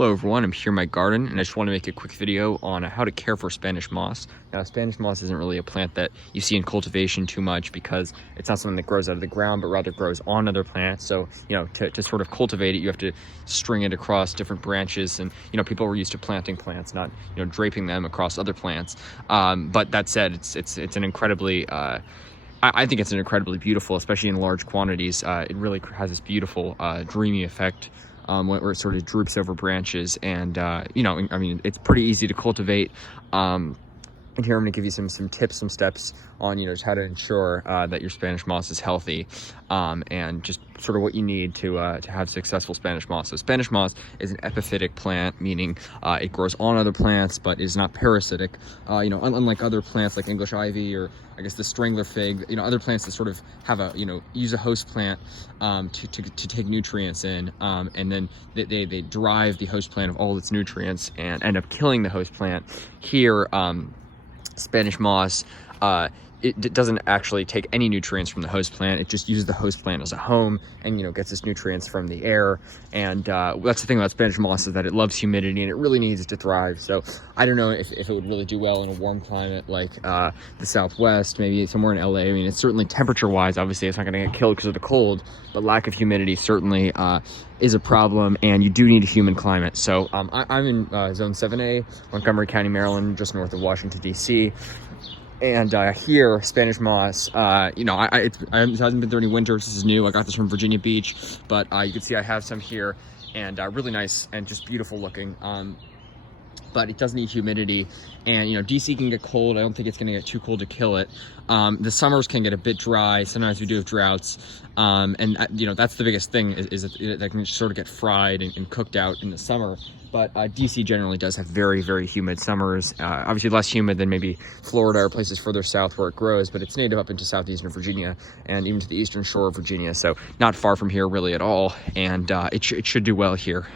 Hello everyone, I'm here in my garden and I just want to make a quick video on how to care for Spanish moss. Now, Spanish moss isn't really a plant that you see in cultivation too much because it's not something that grows out of the ground, but rather grows on other plants. So, to sort of cultivate it, you have to string it across different branches, and, people were used to planting plants, not, draping them across other plants. But that said, it's an incredibly, I think it's an incredibly beautiful, especially in large quantities. It really has this beautiful, dreamy effect. Where it sort of droops over branches, and it's pretty easy to cultivate. And here I'm going to give you some tips, some steps on just how to ensure that your Spanish moss is healthy, and just sort of what you need to have successful Spanish moss. So Spanish moss is an epiphytic plant, meaning it grows on other plants but is not parasitic. Unlike other plants like English ivy, or I guess the strangler fig, other plants that sort of have use a host plant to take nutrients in, and then they derive the host plant of all its nutrients and end up killing the host plant. Here, Spanish moss, it doesn't actually take any nutrients from the host plant. It just uses the host plant as a home and, gets its nutrients from the air. And that's the thing about Spanish moss, is that it loves humidity and it really needs it to thrive. So I don't know if it would really do well in a warm climate like the Southwest, maybe somewhere in LA. I mean, it's certainly temperature-wise, obviously it's not going to get killed because of the cold, but lack of humidity certainly is a problem, and you do need a humid climate. So I'm in Zone 7A, Montgomery County, Maryland, just north of Washington, D.C. And here, Spanish moss, it hasn't been through any winters. This is new. I got this from Virginia Beach, but you can see I have some here, and really nice and just beautiful looking. But it does need humidity, and DC can get cold. I don't think it's going to get too cold to kill it. The summers can get a bit dry. Sometimes we do have droughts, and that's the biggest thing, is that can sort of get fried and cooked out in the summer. But DC generally does have very, very humid summers. Obviously less humid than maybe Florida or places further south where it grows, but it's native up into southeastern Virginia and even to the eastern shore of Virginia, so not far from here really at all. And it should do well here.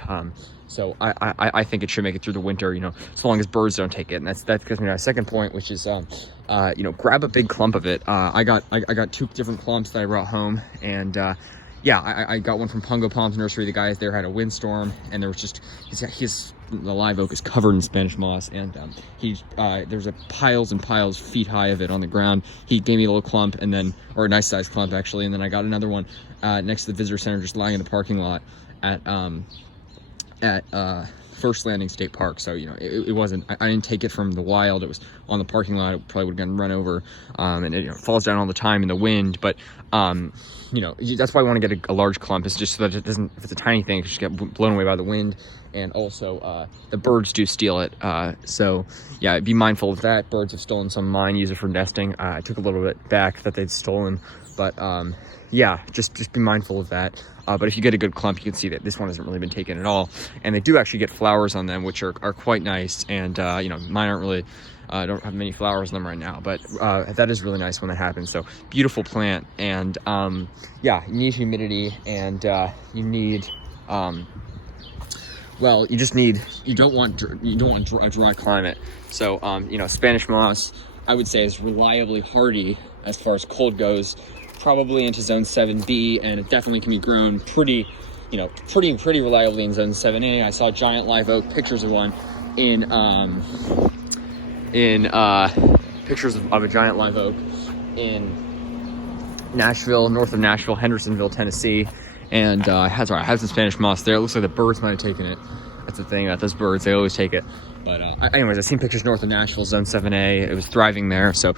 So I think it should make it through the winter, as long as birds don't take it. And that gets me to my second point, which is, grab a big clump of it. I got two different clumps that I brought home, and I got one from Pungo Palms Nursery. The guys there had a windstorm, and there was the live oak is covered in Spanish moss, and there's piles and piles, feet high of it on the ground. He gave me a little clump, or a nice sized clump actually, and then I got another one next to the visitor center, just lying in the parking lot at First Landing State Park. So it wasn't, I didn't take it from the wild. It was on the parking lot. It probably would have gotten run over, and it falls down all the time in the wind. But that's why I want to get a large clump. It's just so that it doesn't, if it's a tiny thing, it just get blown away by the wind. And also the birds do steal it, so yeah, be mindful of that. Birds have stolen some of mine, use it for nesting. I took a little bit back that they'd stolen, but just be mindful of that. But if you get a good clump, you can see that this one hasn't really been taken at all, and they do actually get flowers on them, which are quite nice. And mine aren't really, don't have many flowers on them right now, but that is really nice when that happens. So beautiful plant, and you need humidity, and you need you don't want a dry climate. So Spanish moss, I would say, is reliably hardy as far as cold goes, probably into Zone 7B, and it definitely can be grown pretty reliably in Zone 7A. I saw giant live oak, pictures of one pictures of a giant live oak in Nashville, north of Nashville, Hendersonville, Tennessee. And I had some Spanish moss there. It looks like the birds might have taken it. That's the thing about those birds, they always take it. But anyways, I've seen pictures north of Nashville, Zone 7A. It was thriving there. So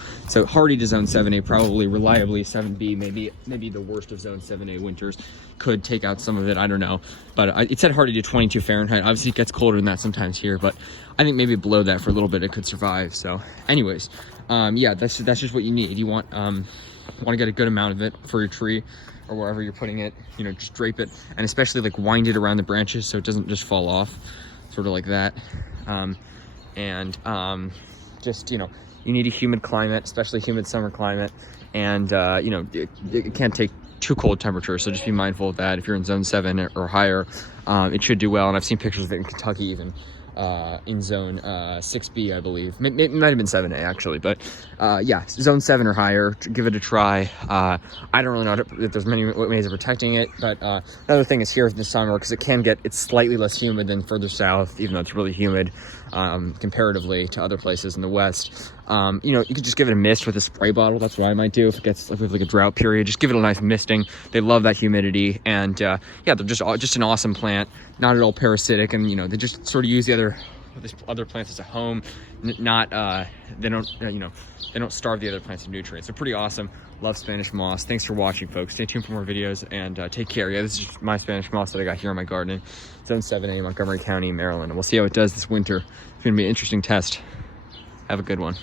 hardy to Zone 7A, probably reliably 7B, maybe the worst of Zone 7A winters. Could take out some of it, I don't know. But it said hardy to 22 Fahrenheit. Obviously, it gets colder than that sometimes here, but I think maybe below that for a little bit it could survive. So anyways, that's just what you need. You want to get a good amount of it for your tree, or wherever you're putting it. Just drape it, and especially like wind it around the branches so it doesn't just fall off, sort of like that. You need a humid climate, especially humid summer climate, and it can't take too cold temperatures, so just be mindful of that. If you're in Zone 7 or higher, it should do well, and I've seen pictures of it in Kentucky even. in zone 6B, I believe. It might have been 7A actually, but yeah, zone 7 or higher. Give it a try. I don't really know if there's many ways of protecting it, but another thing is here in the summer, because it's slightly less humid than further south, even though it's really humid comparatively to other places in the west. You know, you could just give it a mist with a spray bottle. That's what I might do if we have like a drought period. Just give it a nice misting. They love that humidity, and yeah, they're just an awesome plant, not at all parasitic, and you know, they just sort of use the other plants as a home. Not they don't starve the other plants of nutrients. They're pretty awesome. Love Spanish moss. Thanks for watching, folks. Stay tuned for more videos, and take care. Yeah, this is just my Spanish moss that I got here in my garden. Zone 7A, Montgomery County, Maryland. And we'll see how it does this winter. It's gonna be an interesting test. Have a good one.